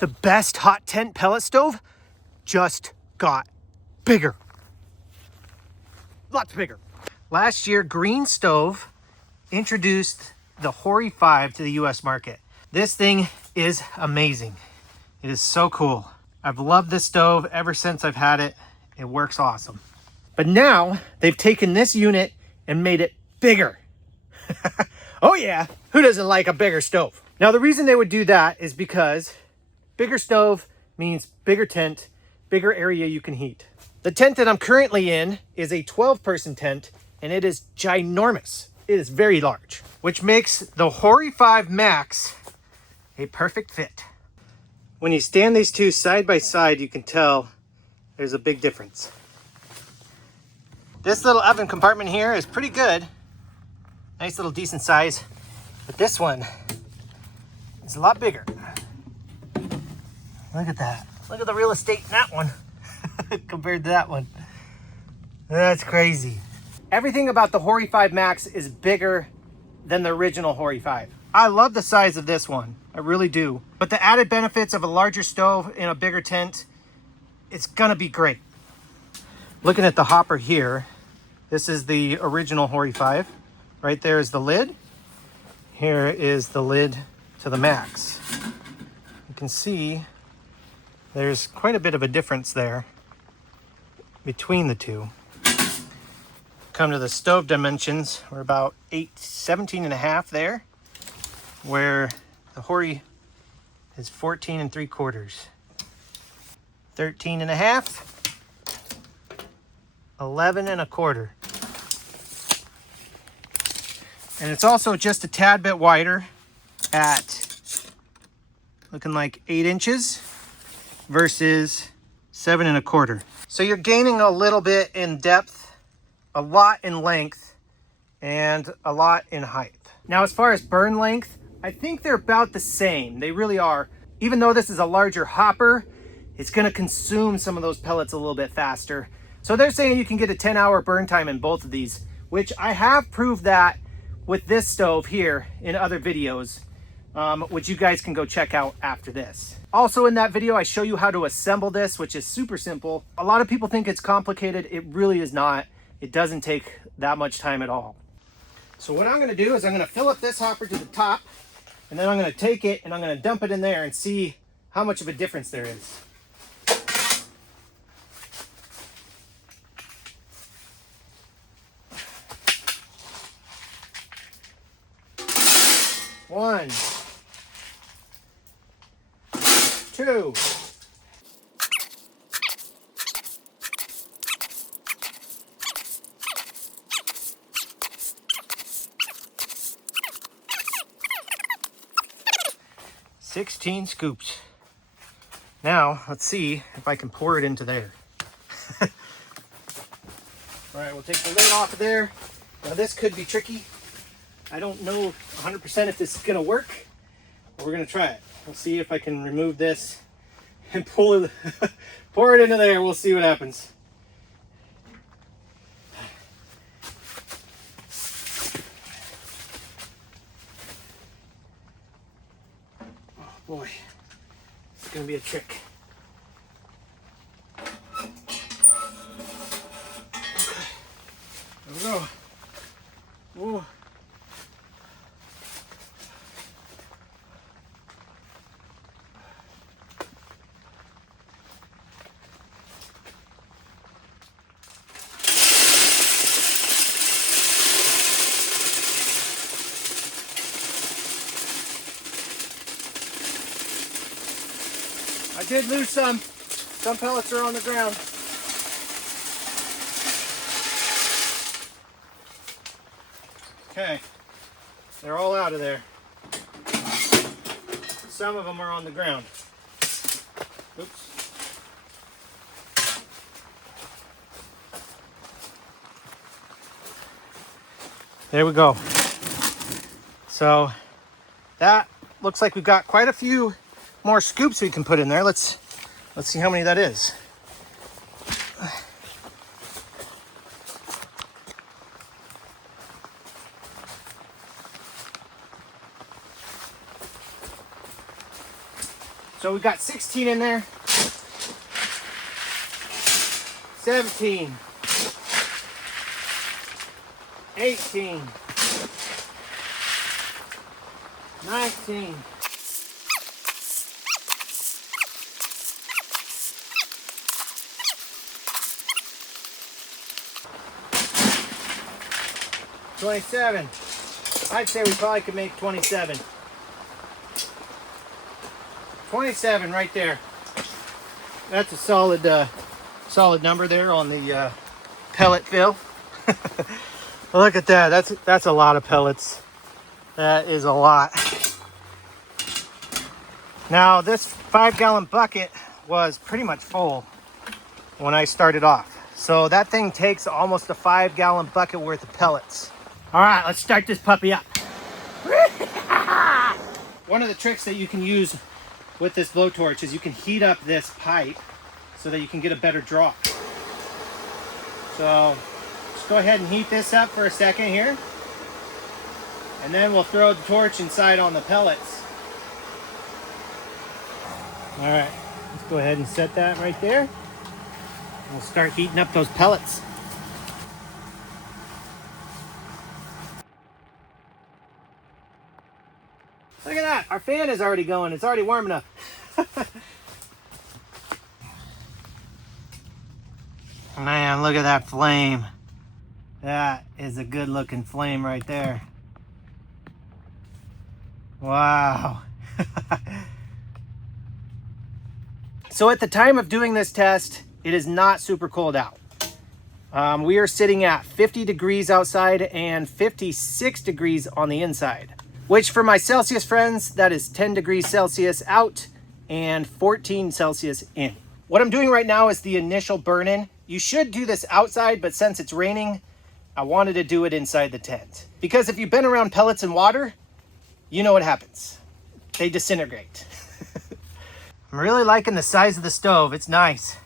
The best hot tent pellet stove just got bigger. Lots bigger. Last year, Green Stove introduced the Hori5 to the US market. This thing is amazing. It is so cool. I've loved this stove ever since I've had it. It works awesome. But now they've taken this unit and made it bigger. Oh yeah, who doesn't like a bigger stove? Now the reason they would do that is because bigger stove means bigger tent, bigger area you can heat. The tent that I'm currently in is a 12-person tent, and it is ginormous. It is very large, which makes the Hori5 Max a perfect fit. When you stand these two side by side, you can tell there's a big difference. This little oven compartment here is pretty good. Nice little decent size. But this one is a lot bigger. Look at that. Look at the real estate in that one compared to that one. That's crazy. Everything about the Hori5 Max is bigger than the original Hori5. I love the size of this one. I really do. But the added benefits of a larger stove in a bigger tent, it's gonna be great. Looking at the hopper here, this is the original Hori5. Right there is the lid. Here is the lid to the Max. You can see there's quite a bit of a difference there between the two. Come to the stove dimensions, we're about 17.5 there, where the Hori is 14 3/4. 13.5, 11 1/4. And it's also just a tad bit wider at looking like 8 inches versus 7 1/4. So you're gaining a little bit in depth, a lot in length, and a lot in height. Now, as far as burn length, I think they're about the same. They really are. Even though this is a larger hopper, it's gonna consume some of those pellets a little bit faster. So they're saying you can get a 10-hour burn time in both of these, which I have proved that with this stove here in other videos, which you guys can go check out after this. Also in that video, I show you how to assemble this, which is super simple. A lot of people think it's complicated. It really is not. It doesn't take that much time at all. So what I'm gonna do is I'm gonna fill up this hopper to the top, and then I'm gonna take it and I'm gonna dump it in there and see how much of a difference there is. One, two. $16 scoops. Now, let's see if I can pour it into there. All right, we'll take the lid off of there. Now this could be tricky. I don't know 100% if this is gonna work, but we're gonna try it. We'll see if I can remove this and pull it, pour it into there. We'll see what happens. Oh boy, it's gonna be a trick. Okay, there we go. Whoa. I did lose some. Some pellets are on the ground. Okay, they're all out of there. Some of them are on the ground. Oops. There we go. So that looks like we've got quite a few more scoops we can put in there. Let's see how many that is. So we've got 16 in there. 17. 18. 19. 27. I'd say we probably could make 27. 27 right there. That's a solid number there on the pellet fill. Look at that. That's a lot of pellets. That is a lot. Now this 5-gallon bucket was pretty much full when I started off. So that thing takes almost a 5-gallon bucket worth of pellets. All right, let's start this puppy up. One of the tricks that you can use with this blowtorch is you can heat up this pipe so that you can get a better draw. So just go ahead and heat this up for a second here. And then we'll throw the torch inside on the pellets. All right, let's go ahead and set that right there. We'll start heating up those pellets. Look at that, our fan is already going. It's already warm enough. Man, look at that flame. That is a good looking flame right there. Wow. So at the time of doing this test, it is not super cold out. We are sitting at 50 degrees outside and 56 degrees on the inside, which for my Celsius friends, that is 10 degrees Celsius out and 14 Celsius in. What I'm doing right now is the initial burn-in. You should do this outside, but since it's raining, I wanted to do it inside the tent. Because if you've been around pellets and water, you know what happens. They disintegrate. I'm really liking the size of the stove. It's nice.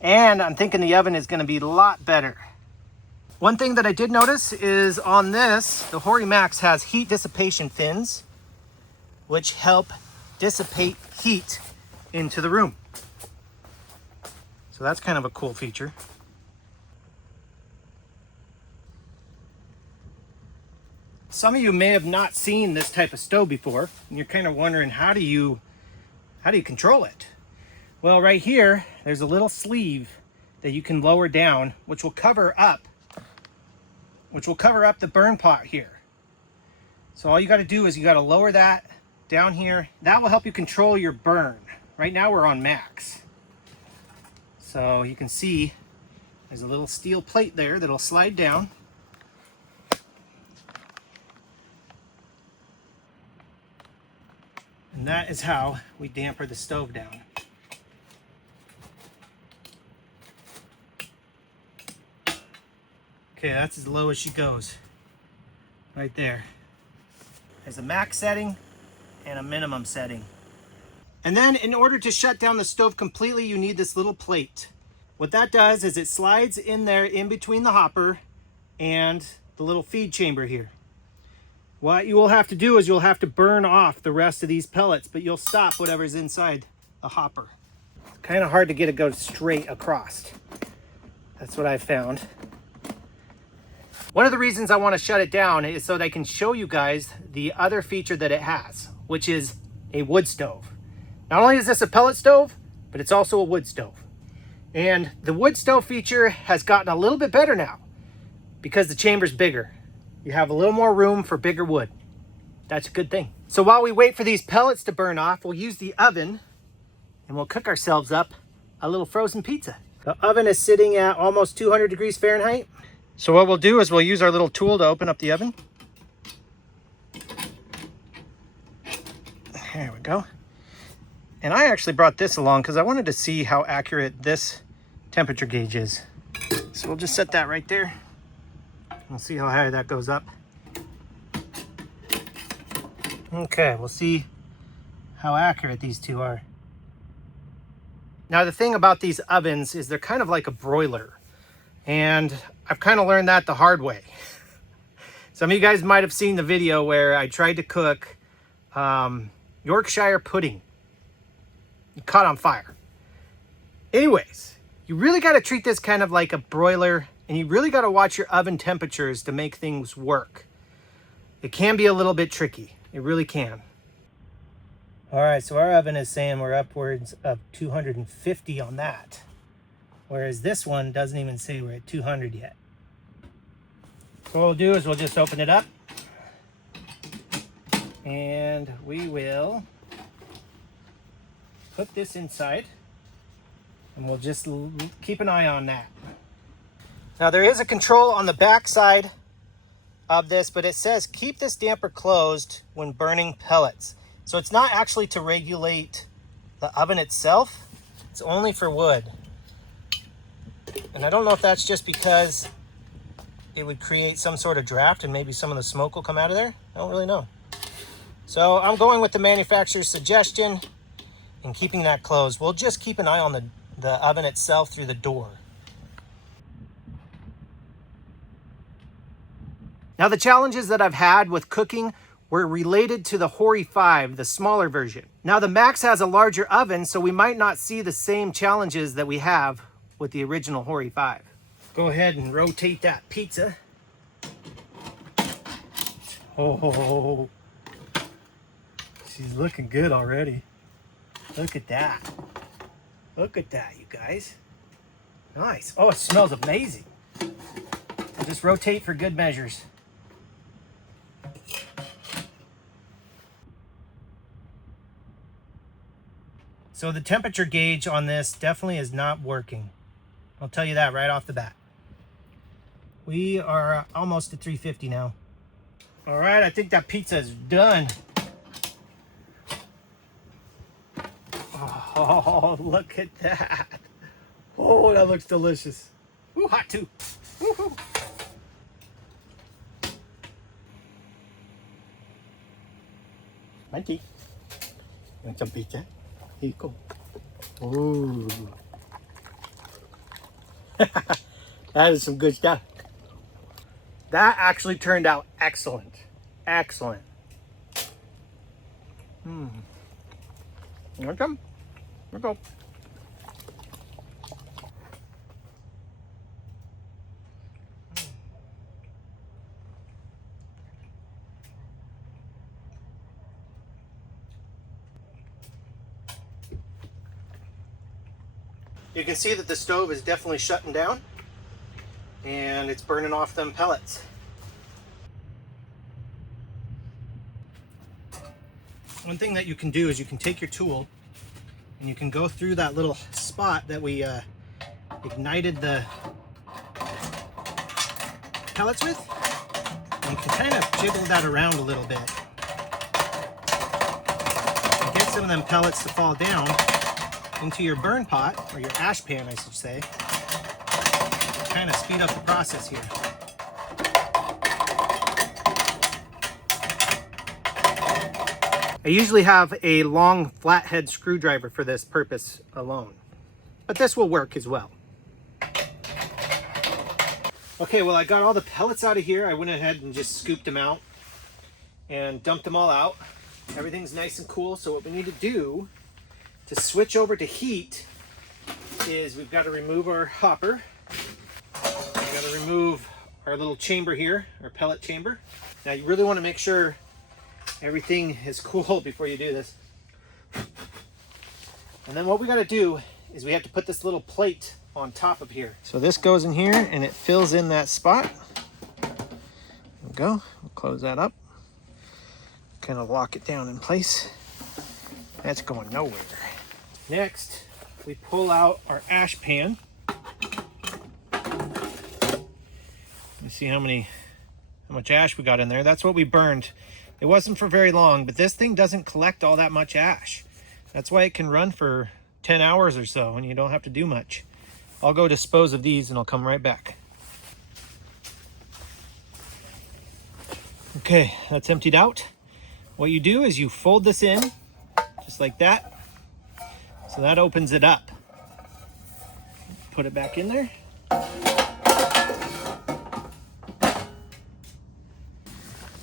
And I'm thinking the oven is going to be a lot better. One thing that I did notice is on this, the Hori Max has heat dissipation fins, which help dissipate heat into the room. So that's kind of a cool feature. Some of you may have not seen this type of stove before, and you're kind of wondering, how do you control it? Well, right here, there's a little sleeve that you can lower down, which will cover up the burn pot here. So all you got to do is you got to lower that down here. That will help you control your burn. Right now we're on max. So you can see there's a little steel plate there that'll slide down. And that is how we damper the stove down. Okay, that's as low as she goes. Right there. There's a max setting and a minimum setting. And then in order to shut down the stove completely, you need this little plate. What that does is it slides in there in between the hopper and the little feed chamber here. What you will have to do is you'll have to burn off the rest of these pellets, but you'll stop whatever's inside the hopper. It's kind of hard to get it to go straight across. That's what I found. One of the reasons I want to shut it down is so that I can show you guys the other feature that it has, which is a wood stove. Not only is this a pellet stove, but it's also a wood stove. And the wood stove feature has gotten a little bit better now because the chamber's bigger. You have a little more room for bigger wood. That's a good thing. So while we wait for these pellets to burn off, we'll use the oven and we'll cook ourselves up a little frozen pizza. The oven is sitting at almost 200 degrees Fahrenheit. So what we'll do is we'll use our little tool to open up the oven. There we go. And I actually brought this along because I wanted to see how accurate this temperature gauge is. So we'll just set that right there. We'll see how high that goes up. Okay, we'll see how accurate these two are. Now the thing about these ovens is they're kind of like a broiler. And I've kind of learned that the hard way. Some of you guys might have seen the video where I tried to cook Yorkshire pudding. It caught on fire. Anyways, you really got to treat this kind of like a broiler, and you really got to watch your oven temperatures to make things work. It can be a little bit tricky. It really can. All right, so our oven is saying we're upwards of 250 on that. Whereas this one doesn't even say we're at 200 yet. So what we'll do is we'll just open it up. And we will put this inside. And we'll just keep an eye on that. Now there is a control on the back side of this, but it says keep this damper closed when burning pellets. So it's not actually to regulate the oven itself, it's only for wood. And I don't know if that's just because it would create some sort of draft and maybe some of the smoke will come out of there. I don't really know. So I'm going with the manufacturer's suggestion and keeping that closed. We'll just keep an eye on the oven itself through the door. Now the challenges that I've had with cooking were related to the Hori5, the smaller version. Now the Max has a larger oven, so we might not see the same challenges that we have with the original Hori5. Go ahead and rotate that pizza. Oh, she's looking good already. Look at that. Look at that, you guys. Nice. Oh, it smells amazing. I'll just rotate for good measures. So the temperature gauge on this definitely is not working. I'll tell you that right off the bat. We are almost at 350 now. All right, I think that pizza is done. Oh, look at that. Oh, that looks delicious. Ooh, hot too. Woo-hoo. Mikey, you want some pizza? Here you go. Ooh. That is some good stuff. That actually turned out excellent. Excellent. You want some? Here we go. You can see that the stove is definitely shutting down and it's burning off them pellets. One thing that you can do is you can take your tool and you can go through that little spot that we ignited the pellets with. And you can kind of jiggle that around a little bit and get some of them pellets to fall down into your burn pot, or your ash pan I should say. Kind of speed up the process here. I usually have a long flathead screwdriver for this purpose alone, but this will work as well. Okay, well I got all the pellets out of here. I went ahead and just scooped them out and dumped them all out. Everything's nice and cool, so what we need to do to switch over to heat is we've got to remove our hopper. We've got to remove our little chamber here, our pellet chamber. Now you really want to make sure everything is cool before you do this. And then what we got to do is we have to put this little plate on top of here. So this goes in here and it fills in that spot. There we go. We'll close that up. Kind of lock it down in place. That's going nowhere. Next, we pull out our ash pan. Let's see how much ash we got in there. That's what we burned. It wasn't for very long, but this thing doesn't collect all that much ash. That's why it can run for 10 hours or so and you don't have to do much. I'll go dispose of these and I'll come right back. Okay, that's emptied out. What you do is you fold this in just like that. So that opens it up. Put it back in there.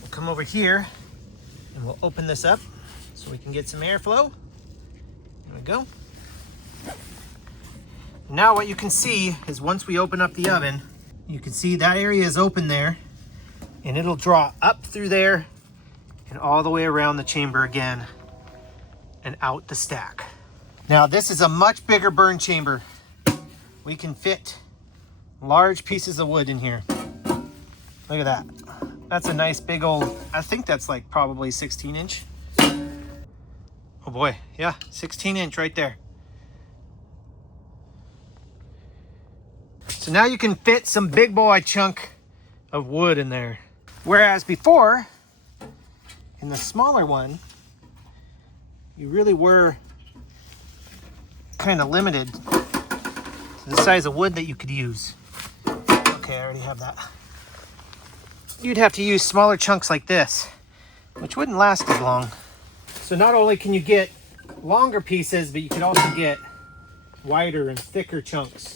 We'll come over here and we'll open this up so we can get some airflow. There we go. Now what you can see is once we open up the oven, you can see that area is open there, and it'll draw up through there and all the way around the chamber again and out the stack. Now this is a much bigger burn chamber. We can fit large pieces of wood in here. Look at that. That's a nice big old, I think that's like probably 16 inch. Oh boy, yeah, 16 inch right there. So now you can fit some big boy chunk of wood in there. Whereas before, in the smaller one, you really were kind of limited to the size of wood that you could use. Okay, I already have that. You'd have to use smaller chunks like this, which wouldn't last as long. So not only can you get longer pieces, but you can also get wider and thicker chunks,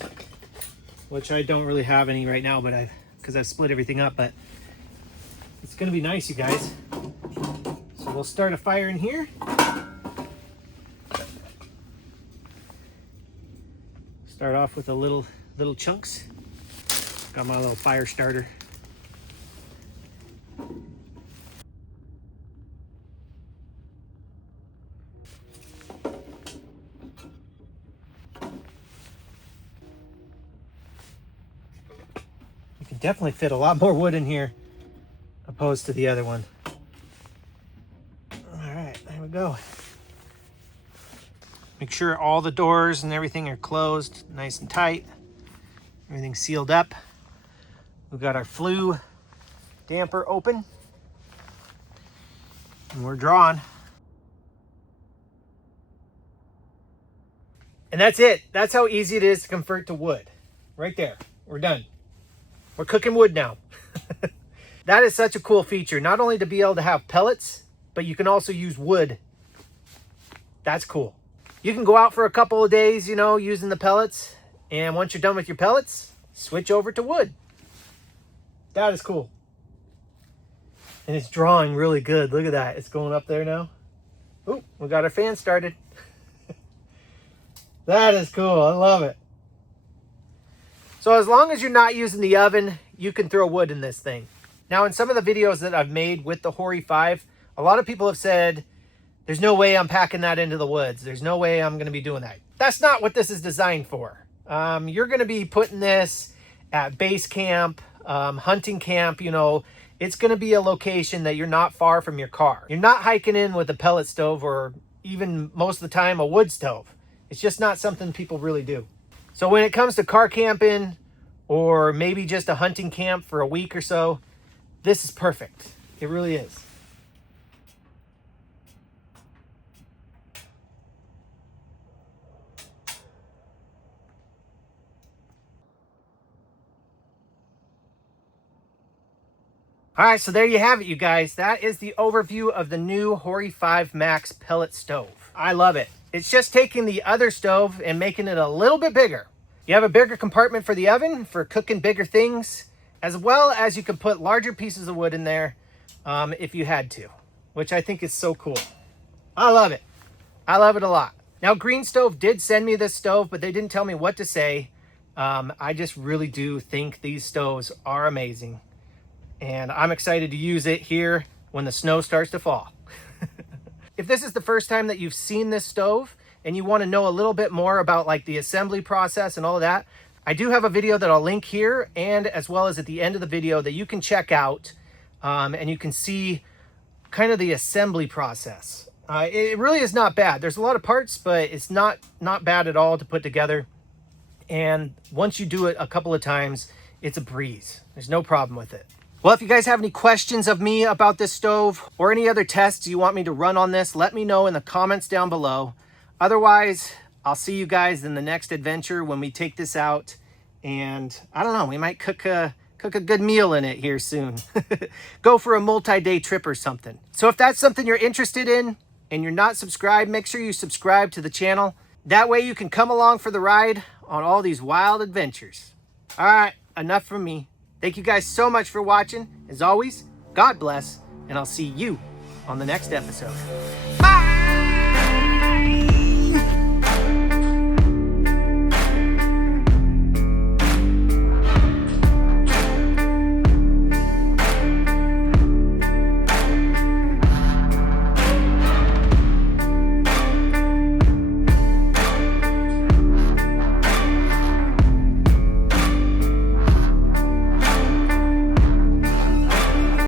which I don't really have any right now, but because I've split everything up, but it's gonna be nice, you guys. So we'll start a fire in here. Start off with a little chunks. Got my little fire starter. You can definitely fit a lot more wood in here opposed to the other one. All right, there we go. Make sure all the doors and everything are closed nice and tight. Everything's sealed up. We've got our flue damper open. And we're drawing. And that's it. That's how easy it is to convert to wood. Right there. We're done. We're cooking wood now. That is such a cool feature. Not only to be able to have pellets, but you can also use wood. That's cool. You can go out for a couple of days, you know, using the pellets. And once you're done with your pellets, switch over to wood. That is cool. And it's drawing really good. Look at that. It's going up there now. Ooh, we got our fan started. That is cool. I love it. So as long as you're not using the oven, you can throw wood in this thing. Now, in some of the videos that I've made with the Hori 5, a lot of people have said, there's no way I'm packing that into the woods. There's no way I'm going to be doing that. That's not what this is designed for. You're going to be putting this at base camp, hunting camp, you know. It's going to be a location that you're not far from your car. You're not hiking in with a pellet stove or even most of the time a wood stove. It's just not something people really do. So when it comes to car camping or maybe just a hunting camp for a week or so, this is perfect. It really is. All right, so there you have it, you guys. That is the overview of the new Hori 5 Max pellet stove. I love it. It's just taking the other stove and making it a little bit bigger. You have a bigger compartment for the oven for cooking bigger things, as well as you can put larger pieces of wood in there if you had to, which I think is so cool. I love it. I love it a lot. Now, Green Stove did send me this stove, but they didn't tell me what to say. I just really do think these stoves are amazing. And I'm excited to use it here when the snow starts to fall. If this is the first time that you've seen this stove and you want to know a little bit more about like the assembly process and all of that, I do have a video that I'll link here and as well as at the end of the video that you can check out and you can see kind of the assembly process. It really is not bad. There's a lot of parts, but it's not bad at all to put together. And once you do it a couple of times, it's a breeze. There's no problem with it. Well, if you guys have any questions of me about this stove or any other tests you want me to run on this, let me know in the comments down below. Otherwise, I'll see you guys in the next adventure when we take this out. And I don't know, we might cook a good meal in it here soon. Go for a multi-day trip or something. So if that's something you're interested in and you're not subscribed, make sure you subscribe to the channel. That way you can come along for the ride on all these wild adventures. All right, enough from me. Thank you guys so much for watching. As always, God bless, and I'll see you on the next episode.